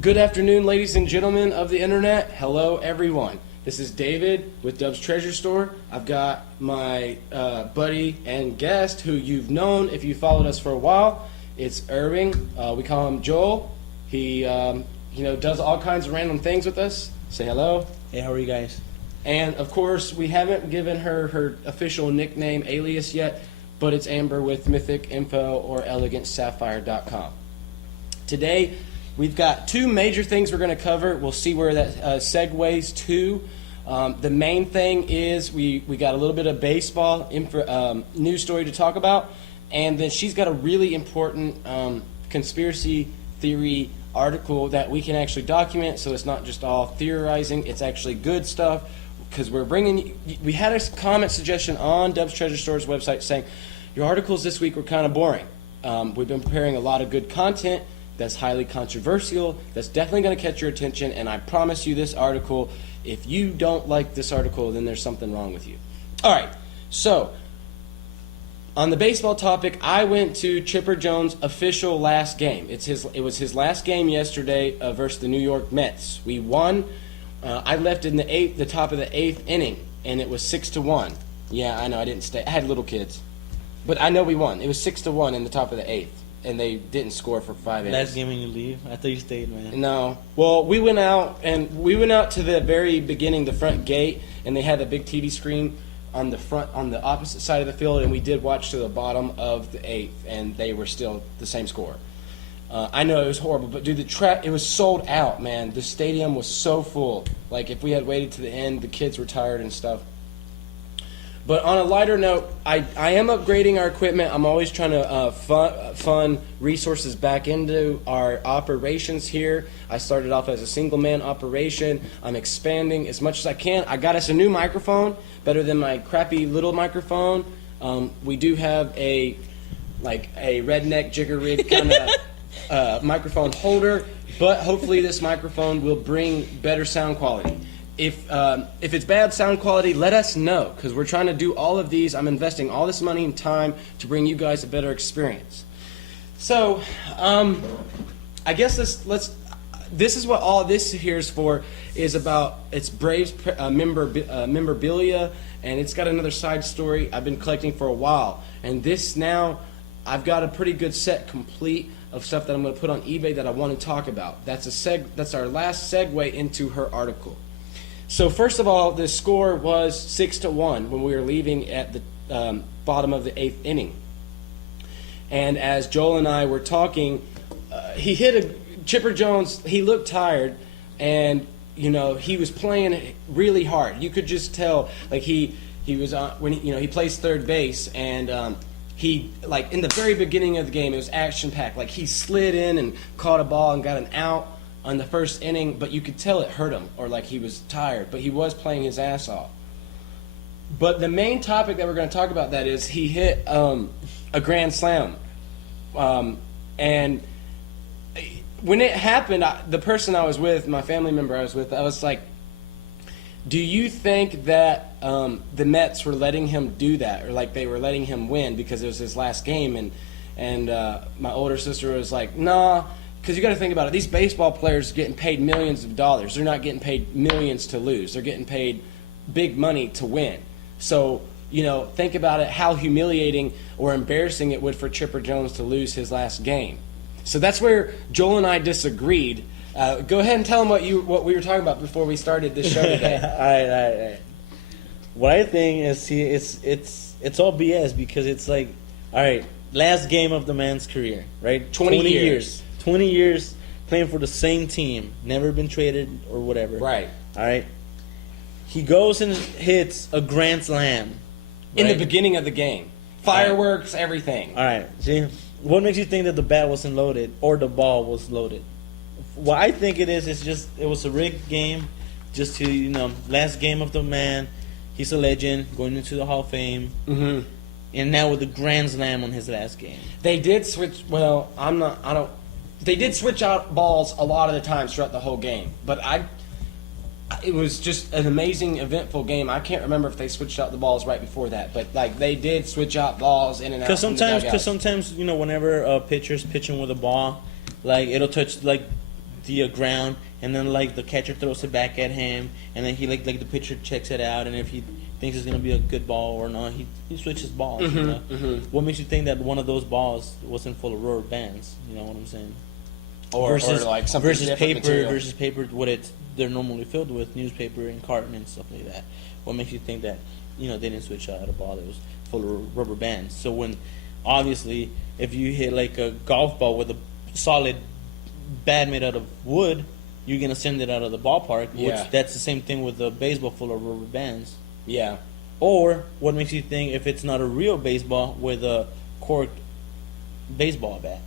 Good afternoon, ladies and gentlemen of the internet. Hello, everyone. This is David with Dub's Treasure Store. I've got my buddy and guest who you've known if you followed us for a while. It's Irving. We call him Joel. He, does all kinds of random things with us. Say hello. Hey, how are you guys? And of course, we haven't given her official nickname alias yet, but it's Amber with Mythic Info or ElegantSapphire.com. Today, we've got two major things we're going to cover. We'll see where that segues to. The main thing is we got a little bit of baseball news story to talk about, and then she's got a really important conspiracy theory article that we can actually document, so it's not just all theorizing. It's actually good stuff, because we had a comment suggestion on Dub's Treasure Store's website saying your articles this week were kind of boring. We've been preparing a lot of good content that's highly controversial, that's definitely going to catch your attention, and I promise you this article, if you don't like this article, then there's something wrong with you. All right, so on the baseball topic, I went to Chipper Jones' official last game. It was his last game yesterday versus the New York Mets. We won. I left in the top of the eighth inning, and it was 6-1. Yeah, I know I didn't stay. I had little kids, but I know we won. It was 6-1 in the top of the eighth. And they didn't score for 5 innings. Last game when you leave? I thought you stayed, man. No. Well, we went out to the very beginning, the front gate, and they had a big TV screen on the opposite side of the field, and we did watch to the bottom of the eighth, and they were still the same score. I know it was horrible, but dude, it was sold out, man. The stadium was so full. Like, if we had waited to the end, the kids were tired and stuff. But on a lighter note, I am upgrading our equipment. I'm always trying to fund resources back into our operations here. I started off as a single-man operation. I'm expanding as much as I can. I got us a new microphone, better than my crappy little microphone. We do have a redneck jigger rig kind of microphone holder, but hopefully this microphone will bring better sound quality. If it's bad sound quality, let us know, because we're trying to do all of these. I'm investing all this money and time to bring you guys a better experience. So, I guess this is what all this here is for, is about. It's Braves memorabilia, and it's got another side story I've been collecting for a while. And this now, I've got a pretty good set complete of stuff that I'm going to put on eBay that I want to talk about. That's our last segue into her article. So first of all, the score was 6-1 when we were leaving at the bottom of the eighth inning. And as Joel and I were talking, he hit Chipper Jones. He looked tired, and he was playing really hard. You could just tell, like he was when he plays third base, and he, like, in the very beginning of the game, it was action packed. Like, he slid in and caught a ball and got an out on the first inning, but you could tell it hurt him, or like he was tired, but he was playing his ass off. But the main topic that we're going to talk about that is he hit a grand slam. And when it happened, the person I was with, my family member I was with, I was like, do you think that the Mets were letting him do that, or like they were letting him win because it was his last game? And my older sister was like, nah. Because you got to think about it. These baseball players are getting paid millions of dollars. They're not getting paid millions to lose. They're getting paid big money to win. So, think about it, how humiliating or embarrassing it would for Chipper Jones to lose his last game. So that's where Joel and I disagreed. Go ahead and tell them what we were talking about before we started this show today. All right. What I think is, it's all BS, because it's like, all right, last game of the man's career, right? 20 years. 20 years playing for the same team, never been traded or whatever. Right. All right. He goes and hits a grand slam. In the beginning of the game. Fireworks, everything. All right. See, what makes you think that the bat wasn't loaded or the ball was loaded? What I think it was a rigged game, just to, last game of the man. He's a legend, going into the Hall of Fame. Mm-hmm. And now with the grand slam on his last game. They did switch, they did switch out balls a lot of the times throughout the whole game, but it was just an amazing, eventful game. I can't remember if they switched out the balls right before that, but like they did switch out balls in and out. Because sometimes, whenever a pitcher's pitching with a ball, like it'll touch like the ground, and then like the catcher throws it back at him, and then he like the pitcher checks it out, and if he thinks it's gonna be a good ball or not, he switches balls. You know? What makes you think that one of those balls wasn't full of rubber bands? You know what I'm saying? Or like something versus different paper material. versus paper, what they're normally filled with, newspaper and carton and stuff like that. What makes you think that they didn't switch out a ball that was full of rubber bands? So when obviously if you hit like a golf ball with a solid bat made out of wood, you're gonna send it out of the ballpark. Yeah. Which that's the same thing with a baseball full of rubber bands. Yeah. Or what makes you think if it's not a real baseball with a corked baseball bat?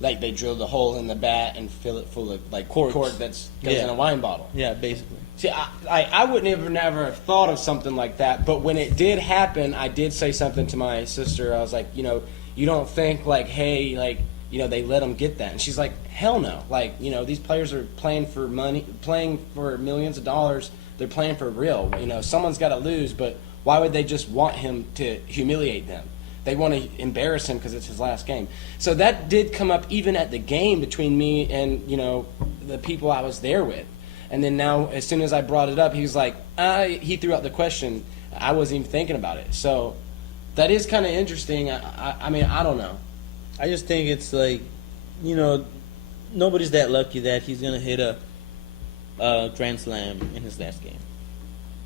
Like they drilled a hole in the bat and fill it full of like Corks. cork goes in a wine bottle. Yeah, basically. See, I would never have thought of something like that. But when it did happen, I did say something to my sister. I was like, you don't think like, hey, like, they let them get that. And she's like, hell no. Like, these players are playing for money, playing for millions of dollars. They're playing for real. Someone's got to lose, but why would they just want him to humiliate them? They want to embarrass him because it's his last game. So that did come up even at the game between me and, the people I was there with. And then now, as soon as I brought it up, he was like, he threw out the question. I wasn't even thinking about it. So that is kind of interesting. I mean, I don't know. I just think it's like, nobody's that lucky that he's going to hit a grand slam in his last game.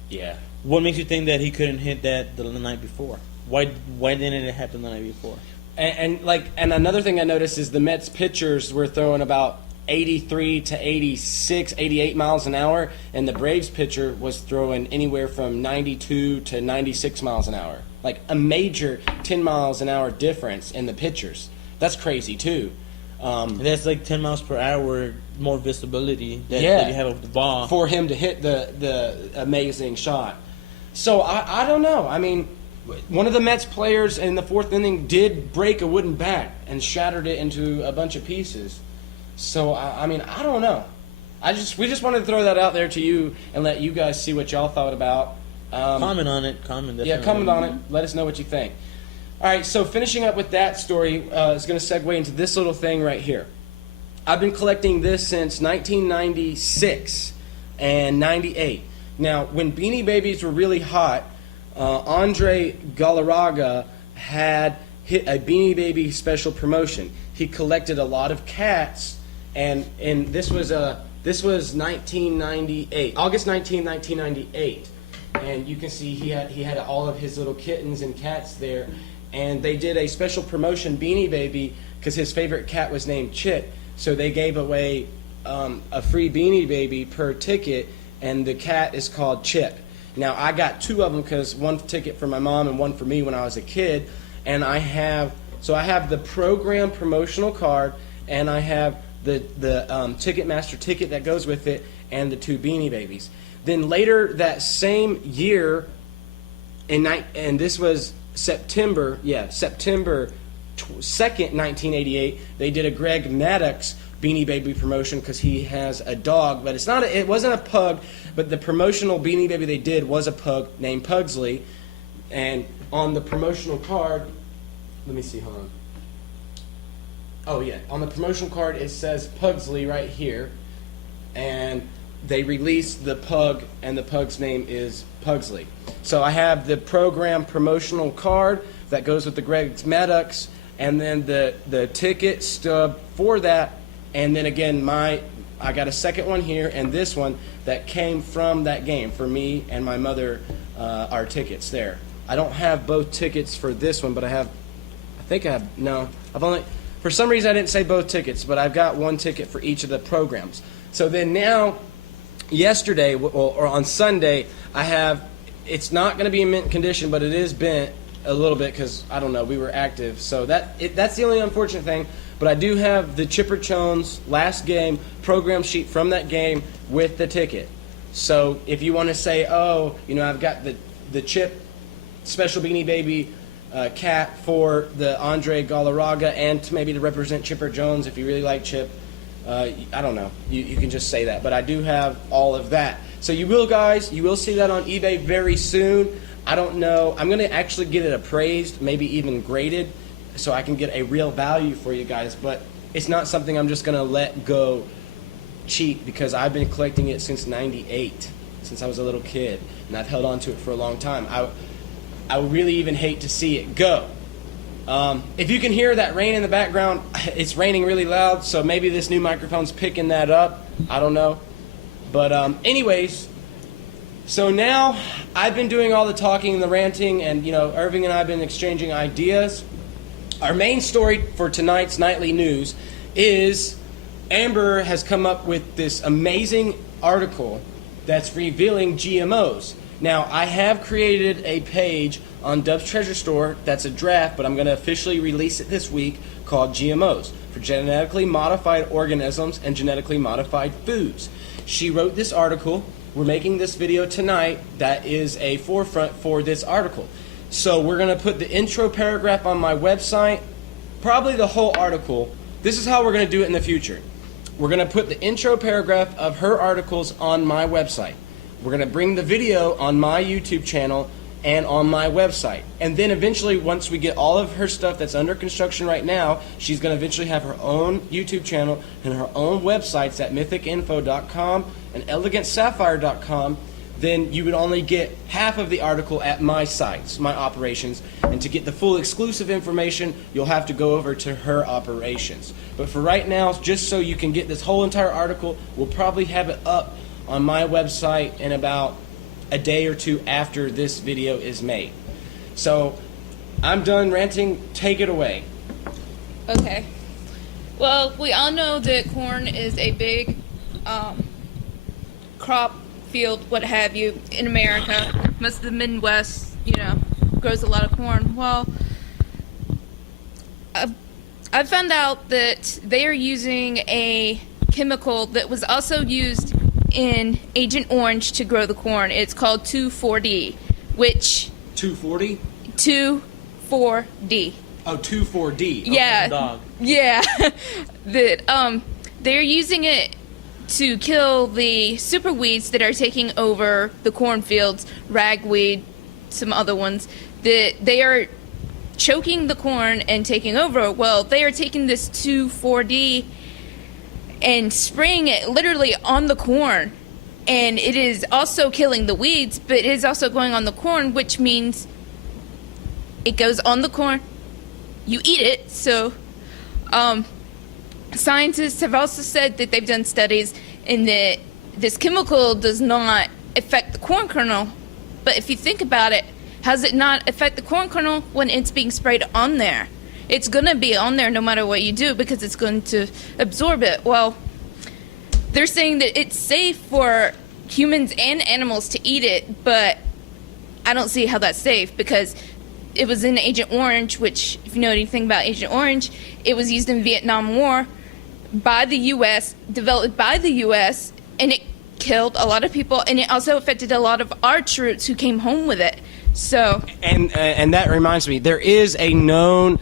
Yeah. What makes you think that he couldn't hit that the night before? Why didn't it happen the night before? And another thing I noticed is the Mets pitchers were throwing about 83 to 86, 88 miles an hour, and the Braves pitcher was throwing anywhere from 92 to 96 miles an hour. Like a major 10 miles an hour difference in the pitchers. That's crazy too. That's like 10 miles per hour more visibility that you have of the ball. For him to hit the amazing shot. So I don't know. I mean, one of the Mets players in the fourth inning did break a wooden bat and shattered it into a bunch of pieces. So, I mean, I don't know. We just wanted to throw that out there to you and let you guys see what y'all thought about. Comment on it. Comment on it. Let us know what you think. All right, so finishing up with that story is going to segue into this little thing right here. I've been collecting this since 1996 and 98. Now, when Beanie Babies were really hot, Andre Galarraga had hit a Beanie Baby special promotion. He collected a lot of cats, and this was 1998, August 19, 1998, and you can see he had all of his little kittens and cats there, and they did a special promotion Beanie Baby because his favorite cat was named Chip, so they gave away a free Beanie Baby per ticket, and the cat is called Chip. Now, I got two of them because one ticket for my mom and one for me when I was a kid. And I have the program promotional card, and I have the Ticketmaster ticket that goes with it, and the two Beanie Babies. Then later that same year, and this was September 2nd, 1988, they did a Greg Maddox Beanie Baby promotion because he has a dog, but it wasn't a pug, but the promotional Beanie Baby they did was a pug named Pugsley, and on the promotional card, let me see, hold on. Oh yeah, on the promotional card it says Pugsley right here, and they released the pug, and the pug's name is Pugsley. So I have the program promotional card that goes with the Greg Maddox, and then the ticket stub for that. And then again, I got a second one here, and this one that came from that game for me and my mother, our tickets there. I don't have both tickets for this one, but I've only, for some reason I didn't say both tickets, but I've got one ticket for each of the programs. So then now, yesterday, or on Sunday, it's not going to be in mint condition, but it is bent a little bit because, I don't know, we were active. So that's the only unfortunate thing. But I do have the Chipper Jones last game program sheet from that game with the ticket. So if you want to say, I've got the Chip special Beanie Baby cat for the Andre Galarraga and maybe to represent Chipper Jones if you really like Chip, I don't know. You can just say that. But I do have all of that. So you will see that on eBay very soon. I don't know. I'm going to actually get it appraised, maybe even graded, so I can get a real value for you guys, but it's not something I'm just going to let go cheap because I've been collecting it since '98, since I was a little kid, and I've held on to it for a long time. I would really even hate to see it go. If you can hear that rain in the background, it's raining really loud, so maybe this new microphone's picking that up. I don't know. But anyways, so now I've been doing all the talking and the ranting, and Irving and I have been exchanging ideas. Our main story for tonight's nightly news is Amber has come up with this amazing article that's revealing GMOs. Now, I have created a page on Dub's Treasure Store that's a draft, but I'm going to officially release it this week, called GMOs, for genetically modified organisms and genetically modified foods. She wrote this article. We're making this video tonight that is a forefront for this article. So we're going to put the intro paragraph on my website, probably the whole article. This is how we're going to do it in the future. We're going to put the intro paragraph of her articles on my website. We're going to bring the video on my YouTube channel and on my website. And then eventually, once we get all of her stuff that's under construction right now, she's going to eventually have her own YouTube channel and her own websites at mythicinfo.com and elegantsapphire.com. Then you would only get half of the article at my sites, my operations. And to get the full exclusive information, you'll have to go over to her operations. But for right now, just so you can get this whole entire article, we'll probably have it up on my website in about a day or two after this video is made. So I'm done ranting. Take it away. Okay. Well, we all know that corn is a big crop field, what have you, in America. Most of the Midwest, grows a lot of corn. Well, I found out that they are using a chemical that was also used in Agent Orange to grow the corn. It's called 2,4-D, which... 240? 2,4-D. Oh, 2,4-D. Okay. Yeah. Dog. Yeah. That they're using it to kill the super weeds that are taking over the cornfields, ragweed, some other ones, that they are choking the corn and taking over. Well, they are taking this 2,4-D and spraying it literally on the corn, and it is also killing the weeds, but it is also going on the corn, which means it goes on the corn, you eat it. So scientists have also said that they've done studies in that this chemical does not affect the corn kernel, but if you think about it, how does it not affect the corn kernel when it's being sprayed on there? It's going to be on there no matter what you do because it's going to absorb it. Well, they're saying that it's safe for humans and animals to eat it, but I don't see how that's safe because it was in Agent Orange, which, if you know anything about Agent Orange, it was used in Vietnam War by the U.S., developed by the U.S., and it killed a lot of people, and it also affected a lot of our troops who came home with it. So, and that reminds me, there is a known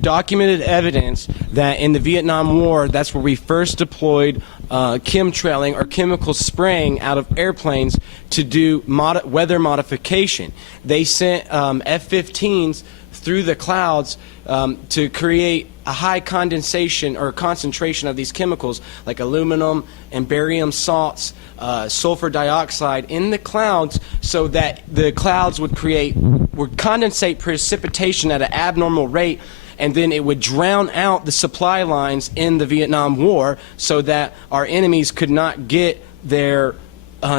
documented evidence that in the Vietnam War, that's where we first deployed chemtrailing or chemical spraying out of airplanes to do weather modification. They sent F-15s through the clouds to create a high condensation or concentration of these chemicals like aluminum and barium salts, sulfur dioxide in the clouds, so that the clouds would condensate precipitation at an abnormal rate, and then it would drown out the supply lines in the Vietnam War so that our enemies could not get their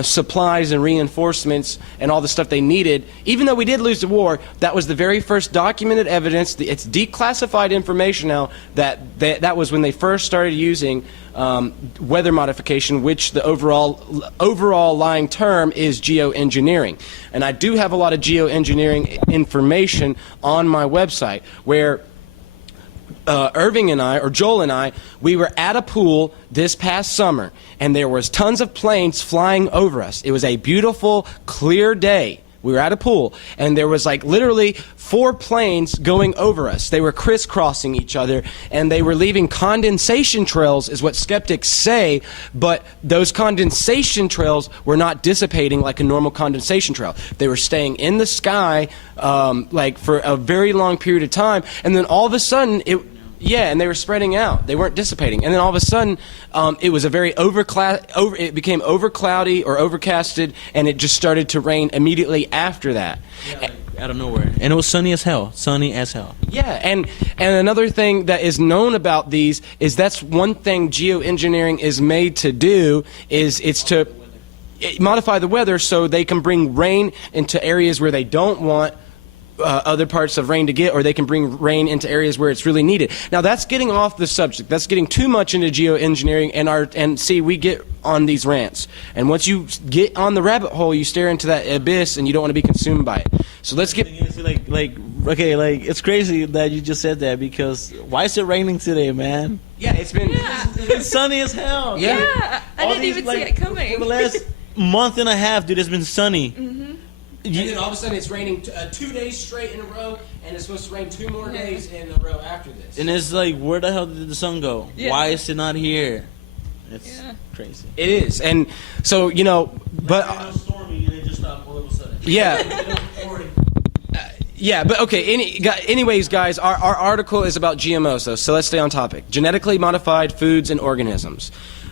supplies and reinforcements and all the stuff they needed. Even though we did lose the war, that was the very first documented evidence. It's declassified information now that was when they first started using weather modification, which the overall lying term is geoengineering. And I do have a lot of geoengineering information on my website where Irving and I, or Joel and I, we were at a pool this past summer, and there was tons of planes flying over us. It was a beautiful, clear day. We were at a pool, and there was like literally 4 planes going over us. They were crisscrossing each other, and they were leaving condensation trails, is what skeptics say, but those condensation trails were not dissipating like a normal condensation trail. They were staying in the sky like for a very long period of time, and then all of a sudden, Yeah, and they were spreading out. They weren't dissipating. And then all of a sudden, it was a very it became overcloudy or overcasted, and it just started to rain immediately after that. Yeah, like out of nowhere. And it was sunny as hell. Sunny as hell. Yeah, and another thing that is known about these is that's one thing geoengineering is made to do is it's to modify the weather so they can bring rain into areas where they don't want other parts of rain to get, or they can bring rain into areas where it's really needed. Now that's getting off the subject. That's getting too much into geoengineering, and see, we get on these rants. And once you get on the rabbit hole, you stare into that abyss, and you don't want to be consumed by it. So let's get. It's crazy that you just said that, because why is it raining today, man? Yeah, it's been. It's sunny as hell. Yeah, I didn't even see it coming. For the last month and a half, dude, it's been sunny. Mm-hmm. And then all of a sudden it's raining 2 days straight in a row, and it's supposed to rain 2 more days in a row after this. And it's like, where the hell did the sun go? Yeah. Why is it not here? It's crazy. It is, and so but It was stormy and it just stopped all of a sudden. yeah. Yeah, but okay. Anyways, guys, our article is about GMOs, though, so let's stay on topic. Genetically modified foods and organisms.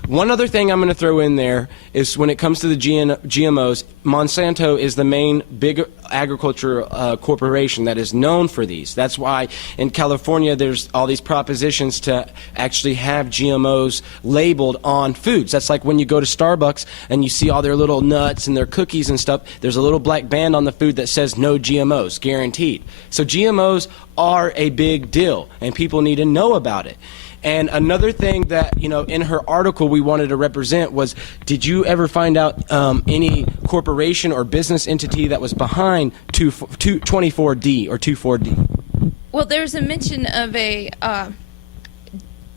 One other thing I'm going to throw in there is when it comes to the GMOs, Monsanto is the main big agriculture corporation that is known for these. That's why in California there's all these propositions to actually have GMOs labeled on foods. That's like when you go to Starbucks and you see all their little nuts and their cookies and stuff, there's a little black band on the food that says no GMOs, guaranteed. So GMOs are a big deal, and people need to know about it. And another thing that, in her article we wanted to represent was, did you ever find out any corporation or business entity that was behind 24D or 24D? Well, there's a mention of a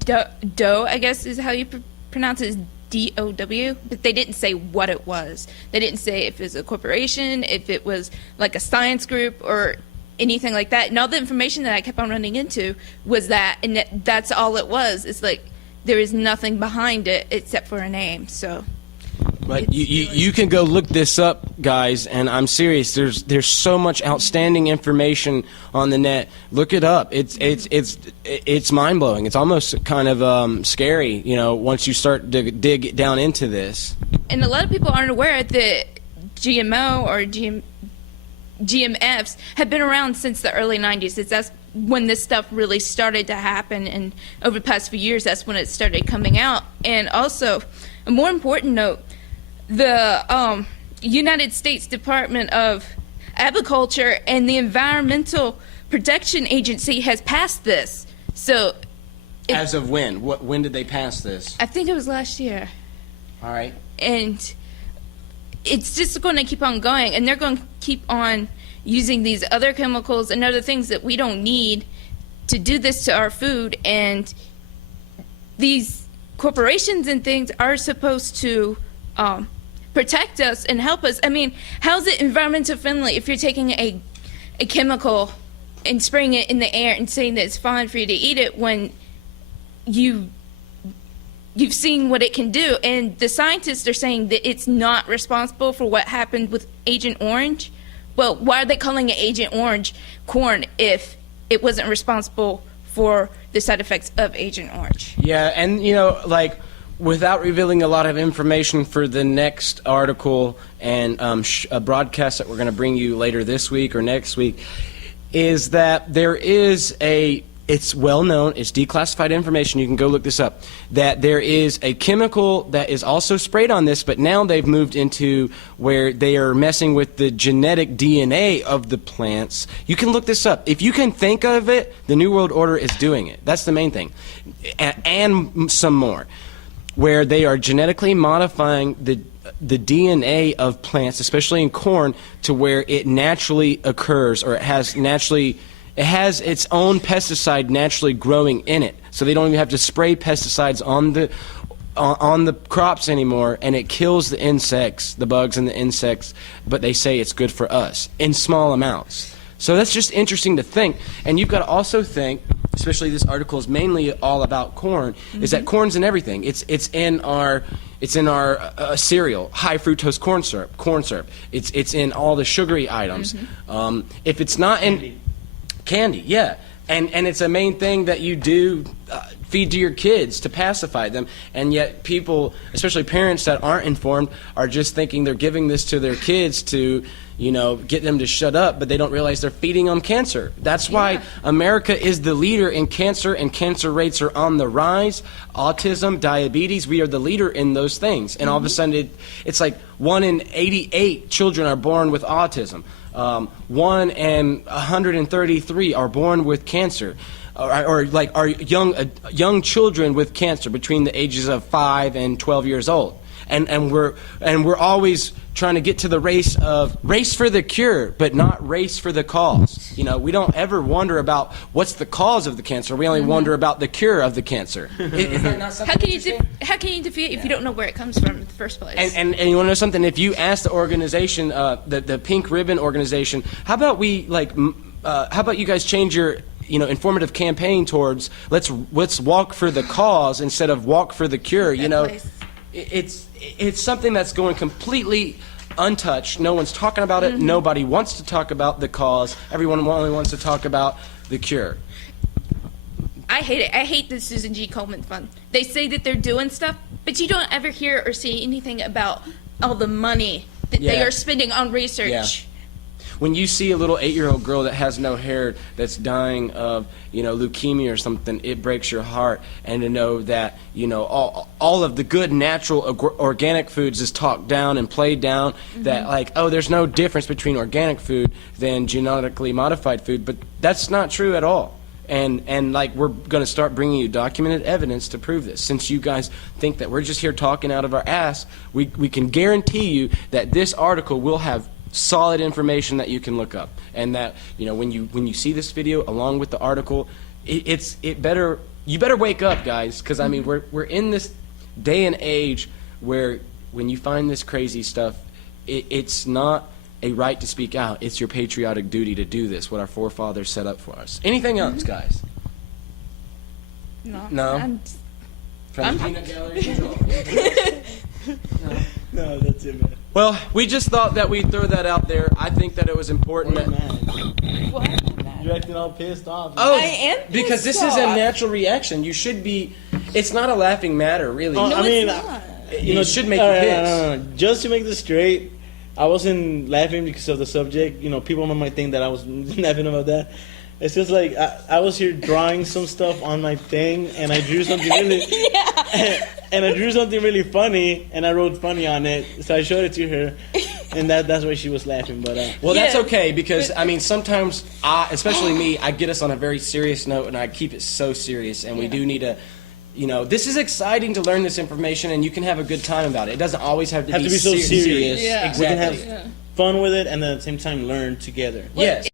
dough, I guess is how you pronounce it, DOW, but they didn't say what it was. They didn't say if it was a corporation, if it was like a science group or anything like that. And all the information that I kept on running into was that, and that's all it was. It's like there is nothing behind it except for a name. So, but you can go look this up, guys, and I'm serious. There's so much outstanding information on the net. Look it up. It's mind blowing. It's almost kind of scary, once you start to dig down into this. And a lot of people aren't aware that GMO or GMFs have been around since the early 90s. That's when this stuff really started to happen, and over the past few years, that's when it started coming out. And also, a more important note, the United States Department of Agriculture and the Environmental Protection Agency has passed this. So, As of when? When did they pass this? I think it was last year. All right. And it's just going to keep on going, and they're going to keep on using these other chemicals and other things that we don't need to do this to our food. And these corporations and things are supposed to protect us and help us. I mean, how's it environmental friendly if you're taking a chemical and spraying it in the air and saying that it's fine for you to eat it when you've seen what it can do? And the scientists are saying that it's not responsible for what happened with Agent Orange. Well, why are they calling it Agent Orange corn if it wasn't responsible for the side effects of Agent Orange? Yeah, and without revealing a lot of information for the next article and a broadcast that we're going to bring you later this week or next week, is that there is it's well known, it's declassified information, you can go look this up, that there is a chemical that is also sprayed on this, but now they've moved into where they are messing with the genetic DNA of the plants. You can look this up. If you can think of it, the New World Order is doing it. That's the main thing. And some more, where they are genetically modifying the DNA of plants, especially in corn, to where it naturally occurs, or it has its own pesticide naturally growing in it, so they don't even have to spray pesticides on the crops anymore, and it kills the insects, the bugs and the insects, but they say it's good for us in small amounts. So that's just interesting to think. And you've got to also think, especially this article is mainly all about corn, is that corn's in everything. It's in our cereal, high fructose corn syrup. It's in all the sugary items. If it's not in candy, yeah. And it's a main thing that you do feed to your kids to pacify them. And yet people, especially parents that aren't informed, are just thinking they're giving this to their kids to, get them to shut up, but they don't realize they're feeding them cancer. That's why America is the leader in cancer, and cancer rates are on the rise. Autism, diabetes, we are the leader in those things. And all of a sudden, it's like 1 in 88 children are born with autism. 1 in 133 are born with cancer. Or like are young children with cancer between the ages of 5 and 12 years old. And we're always trying to get to the race for the cure, but not race for the cause. We don't ever wonder about what's the cause of the cancer. We only wonder about the cure of the cancer. Is that not something How can you defeat it if you don't know where it comes from in the first place? And you want to know something? If you ask the organization, the Pink Ribbon organization, how about you guys change your informative campaign towards let's walk for the cause instead of walk for the cure. It's something that's going completely untouched. No one's talking about it. Nobody wants to talk about the cause. Everyone only wants to talk about the cure. I hate it. I hate the Susan G. Komen Fund. They say that they're doing stuff, but you don't ever hear or see anything about all the money that they are spending on research. Yeah. When you see a little 8-year-old girl that has no hair that's dying of, leukemia or something, it breaks your heart. And to know that, all of the good natural organic foods is talked down and played down, that there's no difference between organic food than genetically modified food, but that's not true at all. And we're going to start bringing you documented evidence to prove this. Since you guys think that we're just here talking out of our ass, we can guarantee you that this article will have solid information that you can look up, and that when you see this video along with the article, you better wake up, guys, because we're in this day and age where when you find this crazy stuff, it's not a right to speak out. It's your patriotic duty to do this, what our forefathers set up for us. Anything else, guys? No. From the peanut gallery. No, that's it, man. Well, we just thought that we'd throw that out there. I think that it was important. What? You're acting all pissed off. Oh, I am pissed because this is a natural reaction. You should be. It's not a laughing matter, really. No, it's not. It should make you piss. No. Just to make this straight, I wasn't laughing because of the subject. People might think that I was laughing about that. It's just like I was here drawing some stuff on my thing, and I drew something really, and I drew something really funny, and I wrote funny on it. So I showed it to her, and that's why she was laughing. But well, that's okay, because sometimes especially me, I get us on a very serious note, and I keep it so serious, and we do need to. This is exciting to learn this information, and you can have a good time about it. It doesn't always have to be so serious. Yeah, We can exactly. have fun with it, and at the same time learn together. Yes.